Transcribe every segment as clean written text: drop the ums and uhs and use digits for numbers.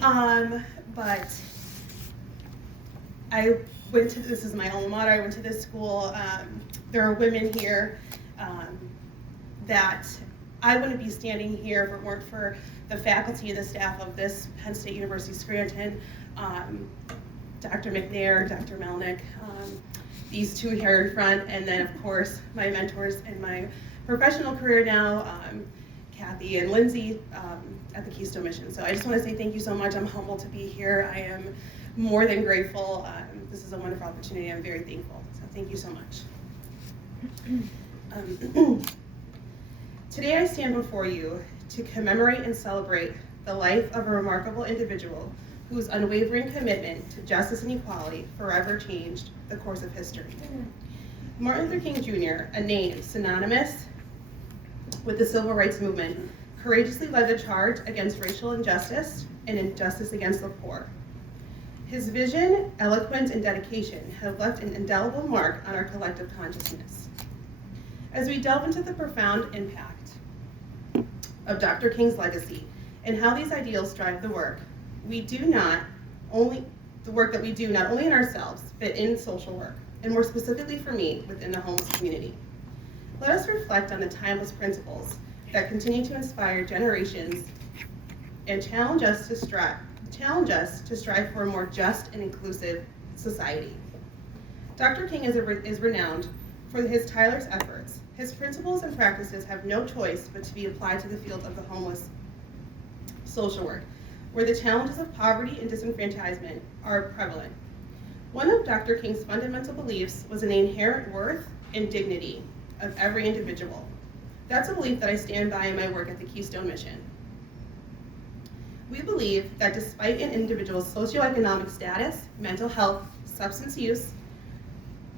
But I went to, this is my alma mater, I went to this school. There are women here that I wouldn't be standing here if it weren't for the faculty and the staff of this Penn State University Scranton, Dr. McNair, Dr. Melnick, these two here in front, and then of course my mentors in my professional career now, Kathy and Lindsay at the Keystone Mission. So I just want to say thank you so much. I'm humbled to be here. I am more than grateful. This is a wonderful opportunity. I'm very thankful. So thank you so much. Today I stand before you to commemorate and celebrate the life of a remarkable individual whose unwavering commitment to justice and equality forever changed the course of history. Martin Luther King Jr., a name synonymous with the civil rights movement, courageously led the charge against racial injustice and injustice against the poor. His vision, eloquence, and dedication have left an indelible mark on our collective consciousness. As we delve into the profound impact of Dr. King's legacy and how these ideals drive the work that we do not only in ourselves, but in social work, and more specifically for me, within the homeless community. Let us reflect on the timeless principles that continue to inspire generations and challenge us to strive for a more just and inclusive society. Dr. King is renowned for his tireless efforts. His principles and practices have no choice but to be applied to the field of the homeless social work, where the challenges of poverty and disenfranchisement are prevalent. One of Dr. King's fundamental beliefs was in the inherent worth and dignity of every individual. That's a belief that I stand by in my work at the Keystone Mission. We believe that despite an individual's socioeconomic status, mental health, substance use,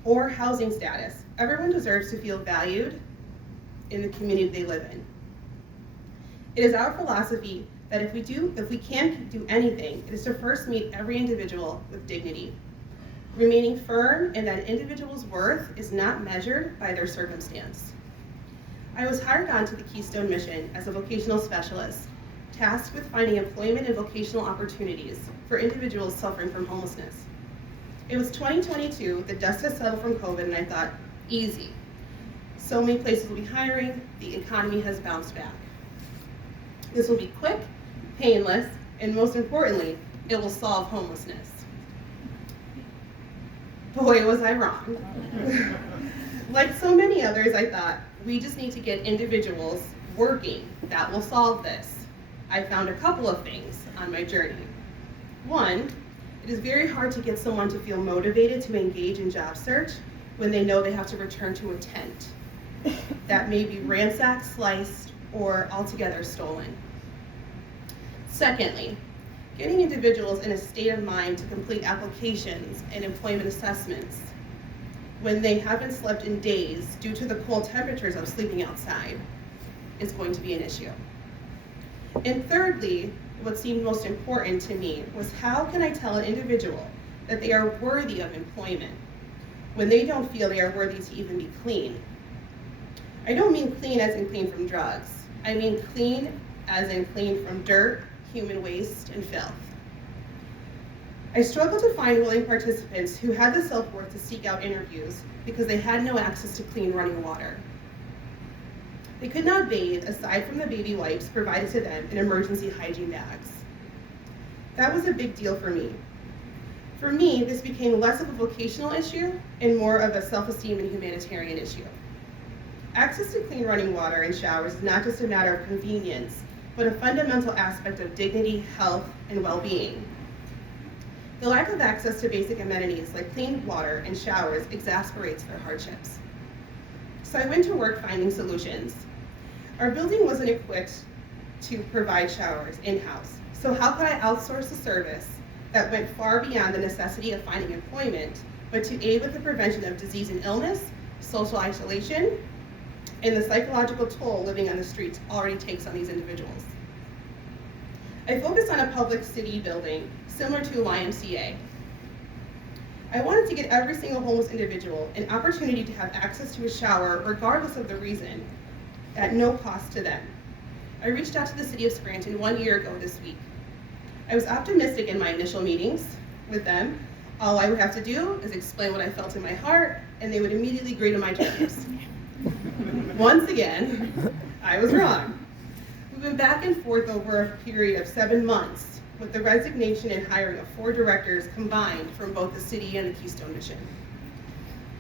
or housing status, everyone deserves to feel valued in the community they live in. It is our philosophy that if we can't do anything, it is to first meet every individual with dignity, remaining firm in that an individual's worth is not measured by their circumstance. I was hired on to the Keystone Mission as a vocational specialist, tasked with finding employment and vocational opportunities for individuals suffering from homelessness. It was 2022, the dust has settled from COVID, and I thought, easy. So many places will be hiring, the economy has bounced back. This will be quick, painless, and most importantly, it will solve homelessness. Boy, was I wrong. Like so many others, I thought, we just need to get individuals working. That will solve this. I found a couple of things on my journey. One, it is very hard to get someone to feel motivated to engage in job search when they know they have to return to a tent that may be ransacked, sliced, or altogether stolen. Secondly, getting individuals in a state of mind to complete applications and employment assessments when they haven't slept in days due to the cold temperatures of sleeping outside is going to be an issue. And thirdly, what seemed most important to me was how can I tell an individual that they are worthy of employment when they don't feel they are worthy to even be clean? I don't mean clean as in clean from drugs. I mean clean as in clean from dirt, human waste, and filth. I struggled to find willing participants who had the self-worth to seek out interviews because they had no access to clean running water. They could not bathe aside from the baby wipes provided to them in emergency hygiene bags. That was a big deal for me. For me, this became less of a vocational issue and more of a self-esteem and humanitarian issue. Access to clean running water and showers is not just a matter of convenience, but a fundamental aspect of dignity, health, and well-being. The lack of access to basic amenities like clean water and showers exasperates their hardships. So I went to work finding solutions. Our building wasn't equipped to provide showers in-house, so how could I outsource a service that went far beyond the necessity of finding employment, but to aid with the prevention of disease and illness, social isolation, and the psychological toll living on the streets already takes on these individuals? I focused on a public city building similar to a YMCA. I wanted to get every single homeless individual an opportunity to have access to a shower regardless of the reason, at no cost to them. I reached out to the city of Scranton 1 year ago this week. I was optimistic in my initial meetings with them. All I would have to do is explain what I felt in my heart, and they would immediately agree to my terms. Once again, I was wrong. We've been back and forth over a period of 7 months, with the resignation and hiring of 4 directors combined from both the city and the Keystone Mission.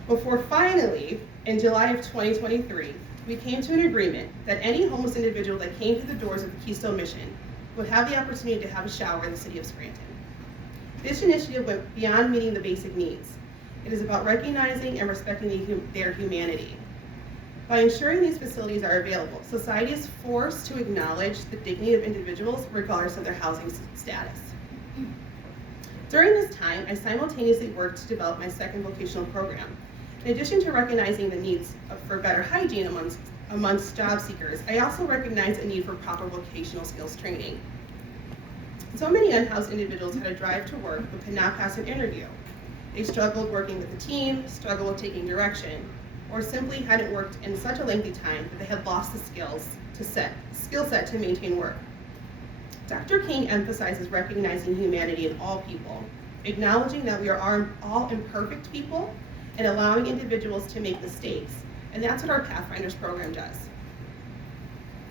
Before finally, in July of 2023, we came to an agreement that any homeless individual that came to the doors of the Keystone Mission would have the opportunity to have a shower in the city of Scranton. This initiative went beyond meeting the basic needs. It is about recognizing and respecting their humanity. By ensuring these facilities are available, society is forced to acknowledge the dignity of individuals regardless of their housing status. During this time, I simultaneously worked to develop my second vocational program. In addition to recognizing the needs for better hygiene amongst job seekers, I also recognized a need for proper vocational skills training. So many unhoused individuals had to drive to work but could not pass an interview. They struggled working with the team, struggled with taking direction, or simply hadn't worked in such a lengthy time that they had lost the skill set to maintain work. Dr. King emphasizes recognizing humanity in all people, acknowledging that we are all imperfect people, and allowing individuals to make mistakes, and that's what our Pathfinders program does.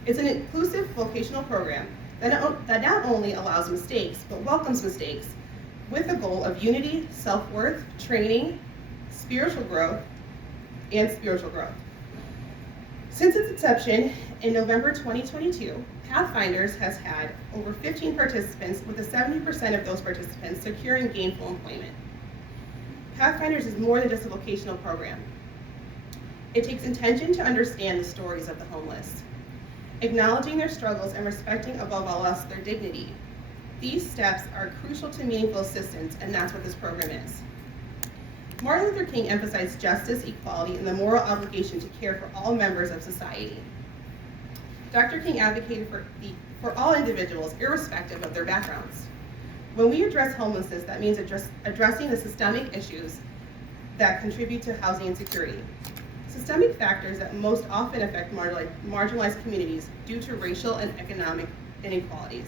It's an inclusive vocational program that not only allows mistakes, but welcomes mistakes with the goal of unity, self-worth, training, spiritual growth. Since its inception in November 2022, Pathfinders has had over 15 participants, with 70% of those participants securing gainful employment. Pathfinders is more than just a vocational program. It takes intention to understand the stories of the homeless, acknowledging their struggles and respecting above all else their dignity. These steps are crucial to meaningful assistance, and that's what this program is. Martin Luther King emphasized justice, equality, and the moral obligation to care for all members of society. Dr. King advocated for all individuals, irrespective of their backgrounds. When we address homelessness, that means addressing the systemic issues that contribute to housing insecurity. Systemic factors that most often affect marginalized communities due to racial and economic inequalities.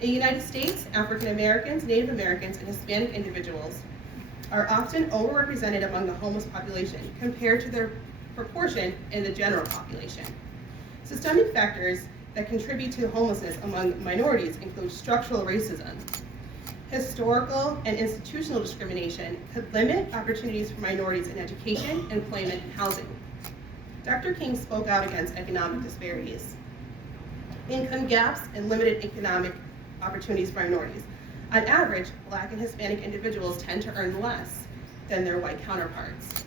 In the United States, African Americans, Native Americans, and Hispanic individuals are often overrepresented among the homeless population compared to their proportion in the general population. Systemic factors that contribute to homelessness among minorities include structural racism. Historical and institutional discrimination could limit opportunities for minorities in education, employment, and housing. Dr. King spoke out against economic disparities, income gaps, and limited economic opportunities for minorities. On average, Black and Hispanic individuals tend to earn less than their white counterparts.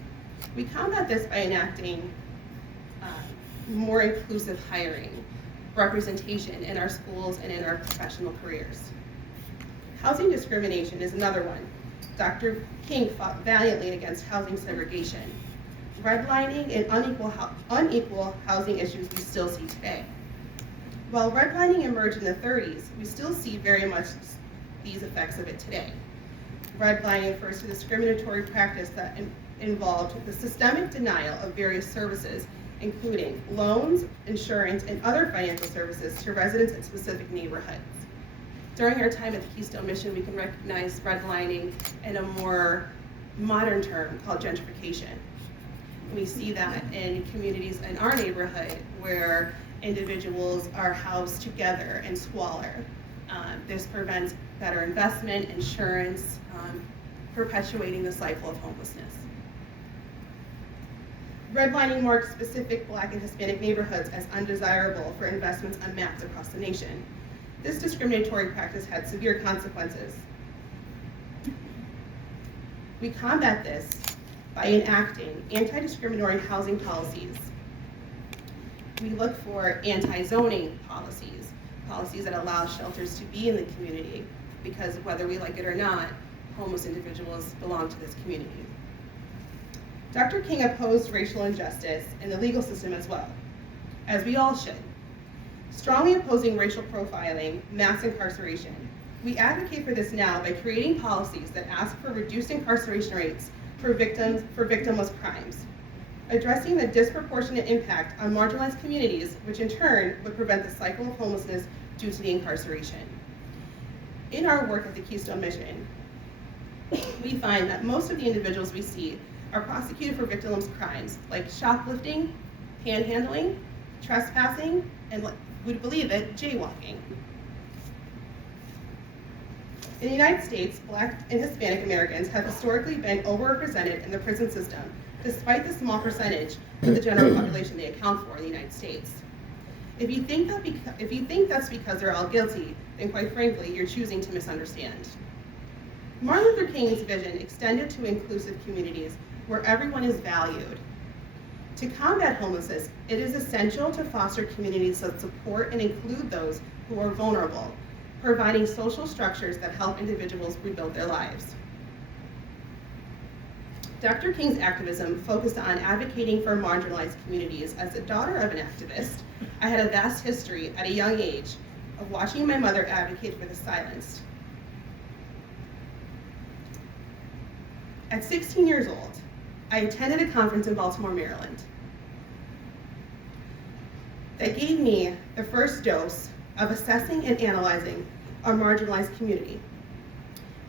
We combat this by enacting more inclusive hiring, representation in our schools and in our professional careers. Housing discrimination is another one. Dr. King fought valiantly against housing segregation, redlining, and unequal housing issues we still see today. While redlining emerged in the 30s, we still see very much these effects of it today. Redlining refers to discriminatory practice that involved the systemic denial of various services, including loans, insurance, and other financial services to residents in specific neighborhoods. During our time at the Keystone Mission, we can recognize redlining in a more modern term called gentrification. We see that in communities in our neighborhood where individuals are housed together in squalor. This prevents better investment, insurance, perpetuating the cycle of homelessness. Redlining marks specific Black and Hispanic neighborhoods as undesirable for investments on maps across the nation. This discriminatory practice had severe consequences. We combat this by enacting anti-discriminatory housing policies. We look for anti-zoning policies, policies that allow shelters to be in the community, because whether we like it or not, homeless individuals belong to this community. Dr. King opposed racial injustice in the legal system as well, as we all should. Strongly opposing racial profiling, mass incarceration. We advocate for this now by creating policies that ask for reduced incarceration rates for victimless crimes, addressing the disproportionate impact on marginalized communities, which in turn would prevent the cycle of homelessness due to the incarceration. In our work at the Keystone Mission, we find that most of the individuals we see are prosecuted for victims' crimes like shoplifting, panhandling, trespassing, and, would believe it, jaywalking. In the United States, Black and Hispanic Americans have historically been overrepresented in the prison system, despite the small percentage of the general population they account for in the United States. If you think that's because they're all guilty, then quite frankly, you're choosing to misunderstand. Martin Luther King's vision extended to inclusive communities where everyone is valued. To combat homelessness, it is essential to foster communities that support and include those who are vulnerable, providing social structures that help individuals rebuild their lives. Dr. King's activism focused on advocating for marginalized communities. As the daughter of an activist, I had a vast history at a young age of watching my mother advocate for the silenced. At 16 years old, I attended a conference in Baltimore, Maryland, that gave me the first dose of assessing and analyzing our marginalized community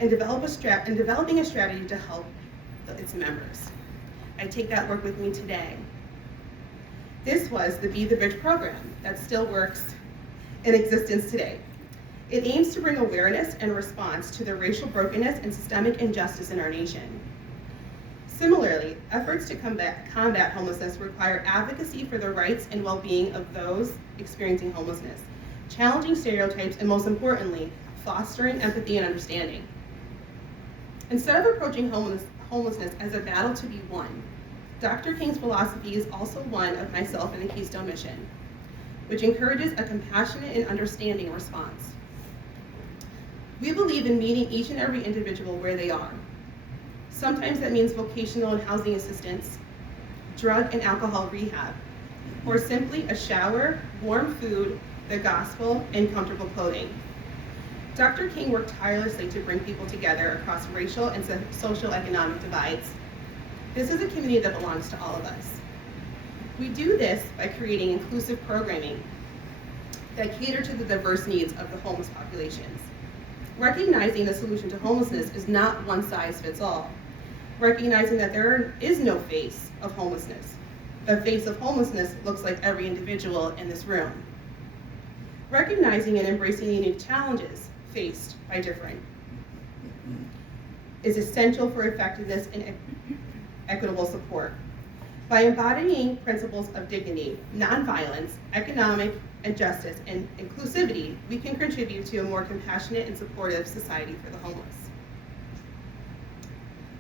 and developing a strategy to help its members. I take that work with me today. This was the Be the Bridge program that still works in existence today. It aims to bring awareness and response to the racial brokenness and systemic injustice in our nation. Similarly, efforts to combat homelessness require advocacy for the rights and well-being of those experiencing homelessness, challenging stereotypes, and most importantly, fostering empathy and understanding. Instead of approaching homelessness as a battle to be won, Dr. King's philosophy is also one of myself and the Keystone Mission, which encourages a compassionate and understanding response. We believe in meeting each and every individual where they are. Sometimes that means vocational and housing assistance, drug and alcohol rehab, or simply a shower, warm food, the gospel, and comfortable clothing. Dr. King worked tirelessly to bring people together across racial and social economic divides. This is a community that belongs to all of us. We do this by creating inclusive programming that cater to the diverse needs of the homeless populations. Recognizing the solution to homelessness is not one size fits all. Recognizing that there is no face of homelessness. The face of homelessness looks like every individual in this room. Recognizing and embracing the unique challenges faced by different is essential for effectiveness and equitable support. By embodying principles of dignity, nonviolence, economic justice, and inclusivity, we can contribute to a more compassionate and supportive society for the homeless.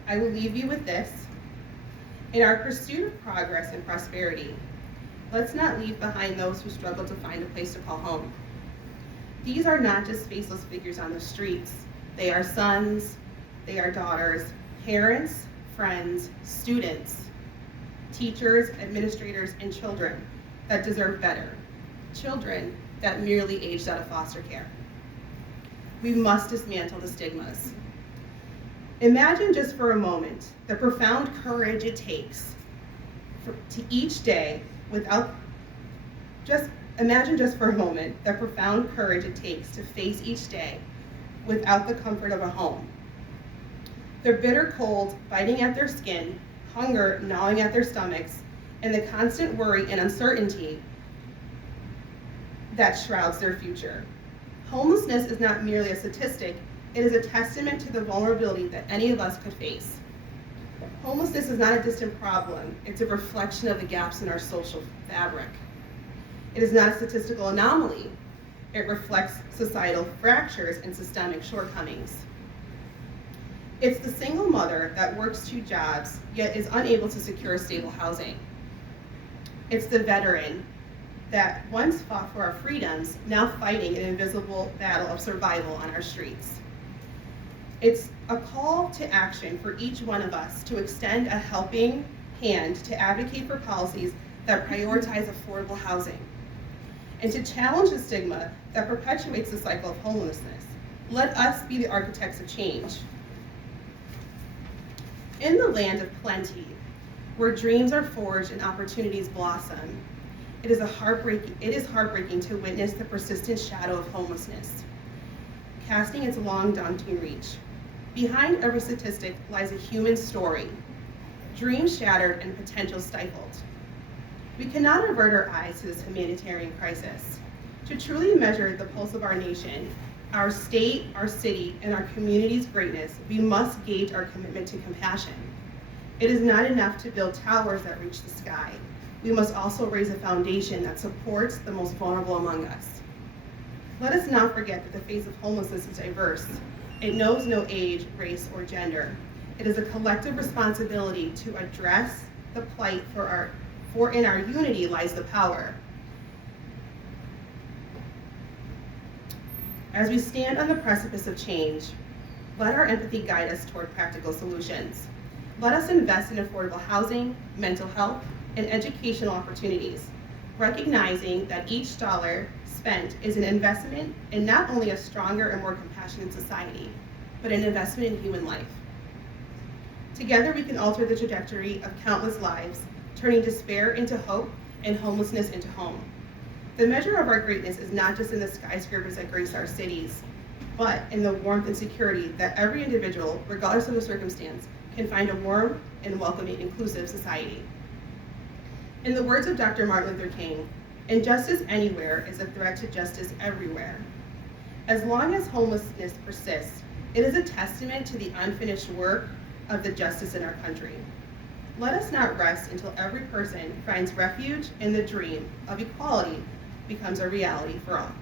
I will leave you with this. In our pursuit of progress and prosperity, let's not leave behind those who struggle to find a place to call home. These are not just faceless figures on the streets. They are sons, they are daughters, parents, friends, students, teachers, administrators, and children that deserve better. Children that merely aged out of foster care. We must dismantle the stigmas. Imagine just for a moment the profound courage it takes to each day imagine just for a moment the profound courage it takes to face each day without the comfort of a home. The bitter cold biting at their skin, hunger gnawing at their stomachs, and the constant worry and uncertainty that shrouds their future. Homelessness is not merely a statistic, it is a testament to the vulnerability that any of us could face. Homelessness is not a distant problem, it's a reflection of the gaps in our social fabric. It is not a statistical anomaly, it reflects societal fractures and systemic shortcomings. It's the single mother that works 2 jobs, yet is unable to secure stable housing. It's the veteran that once fought for our freedoms, now fighting an invisible battle of survival on our streets. It's a call to action for each one of us to extend a helping hand to advocate for policies that prioritize affordable housing and to challenge the stigma that perpetuates the cycle of homelessness. Let us be the architects of change. In the land of plenty, where dreams are forged and opportunities blossom, it is heartbreaking to witness the persistent shadow of homelessness. casting its long, daunting reach. Behind every statistic lies a human story, dreams shattered and potential stifled. We cannot avert our eyes to this humanitarian crisis. To truly measure the pulse of our nation, our state, our city, and our community's greatness, we must gauge our commitment to compassion. It is not enough to build towers that reach the sky. We must also raise a foundation that supports the most vulnerable among us. Let us not forget that the face of homelessness is diverse. It knows no age, race, or gender. It is a collective responsibility to address the plight, for in our unity lies the power. As we stand on the precipice of change, let our empathy guide us toward practical solutions. Let us invest in affordable housing, mental health, and educational opportunities, recognizing that each dollar spent is an investment in not only a stronger and more compassionate society, but an investment in human life. Together we can alter the trajectory of countless lives, turning despair into hope and homelessness into home. The measure of our greatness is not just in the skyscrapers that grace our cities, but in the warmth and security that every individual, regardless of the circumstance, can find a warm and welcoming, inclusive society. In the words of Dr. Martin Luther King, injustice anywhere is a threat to justice everywhere. As long as homelessness persists, it is a testament to the unfinished work of the justice in our country. Let us not rest until every person finds refuge in the dream of equality becomes a reality for all.